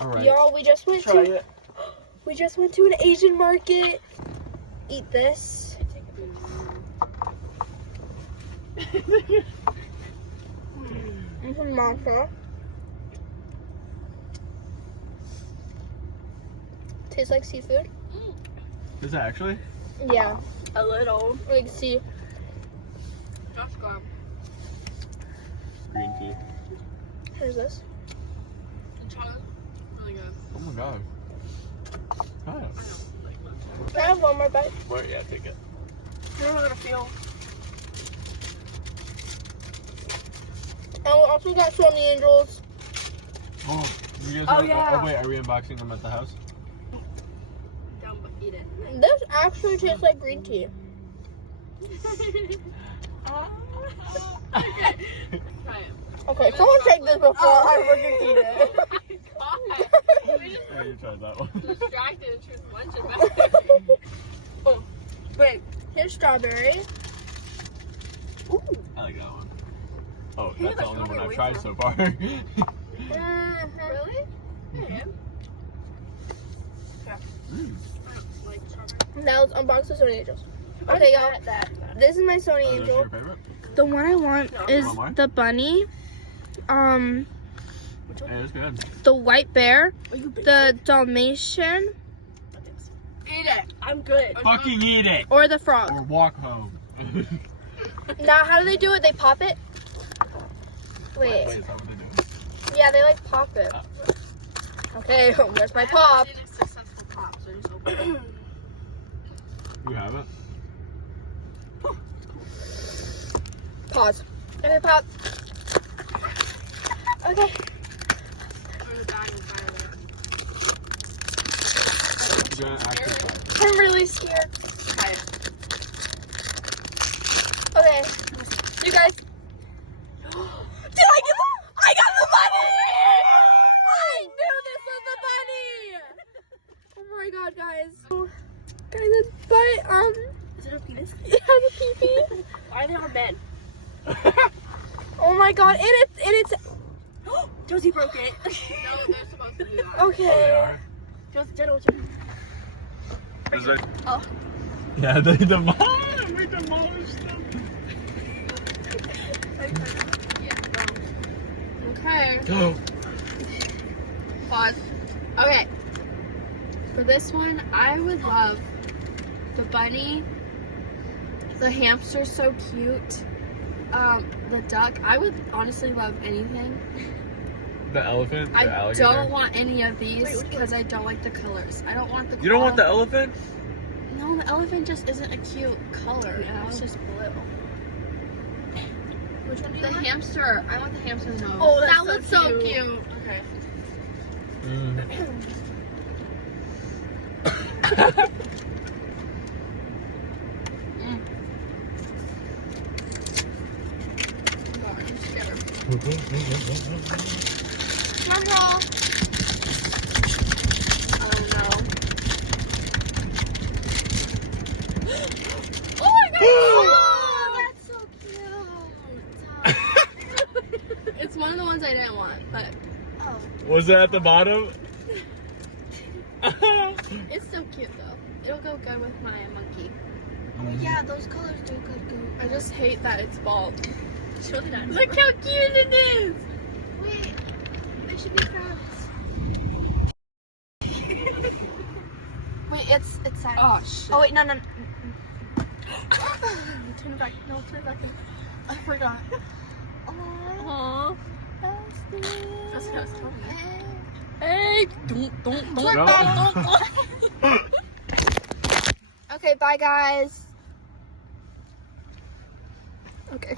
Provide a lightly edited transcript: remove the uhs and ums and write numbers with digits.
Alright. Y'all, we just went to an Asian market. Eat this. And some matcha. Tastes like seafood. Is it actually? Yeah. A little. Like see. That's good. Green tea. Here's this. The chocolate, really good. Oh my god. Hi. Can I have one more bite? Wait, yeah, take it. I don't know how to feel. And we also got Sonny Angels. Oh, you guys Oh, wanna- yeah. Oh wait, are we unboxing them at the house? Don't eat it. This actually tastes like green tea. Try it. Okay, someone take this before I freaking eat it. Yeah, you tried that one. Distracted and she was munching back. Oh, wait. Here's strawberry. Ooh. I like that one. Oh, Hey, that's the that's only one probably I've tried wafer. so far. Really? Yeah. Mm. I don't like strawberry. Now let's unbox the Sonny Angels. Okay, y'all. This is my Sonny Oh, that's Angel. your favorite? The one I want No. is You want more? the bunny, Yeah, it's good. the white bear, Are you big? the Dalmatian, Eat it. I'm good. Fucking eat it! or the frog. Or walk home. Now, how do they do it? They pop it? Wait, Wait. is that what they do? Yeah, they like pop it. Okay, where's my pop? I did a successful pop, so just open it. You have it? Pause. Okay, pop. Okay. Throw the bag and fire it. You're gonna actually try it. I'm really scared. Try it. Okay. You guys. Did I get the? I got the bunny! I knew this was the bunny! Oh my god, guys. Guys, it's but Is it a penis? it has a pee-pee. Why are they on bed? Oh my god, and it's Josie broke it. No, they're supposed to do that. okay. Josie, Jenna, what's Is it? Oh. Yeah, they demolished them. Okay. Go. Pause. Okay. For this one, I would love the bunny. The hamster's so cute. The duck. I would honestly love anything. The elephant? The I alligator? don't want any of these because I don't like the colors. I don't want the. You don't want the claw. elephant? No, the elephant just isn't a cute color. No. It's just blue. Which one do you The want? hamster. I want the hamster nose. Oh, that's that looks so cute. Okay. Mm. God, I'm scared. Drum roll. Oh no. Oh my god! Oh, that's so cute. It's one of the ones I didn't want, but Was it at the bottom? it's so cute though. It'll go good with my monkey. Oh yeah, those colors do good. I just hate that it's bald. It's really nice. Look how cute it is! Wait, they should be friends. Wait, it's sad. Oh shit. Oh wait, no. Turn it back. No, turn it back. I forgot. Aww. That's That's what I was telling you. Hey. No. Okay, bye guys. Okay.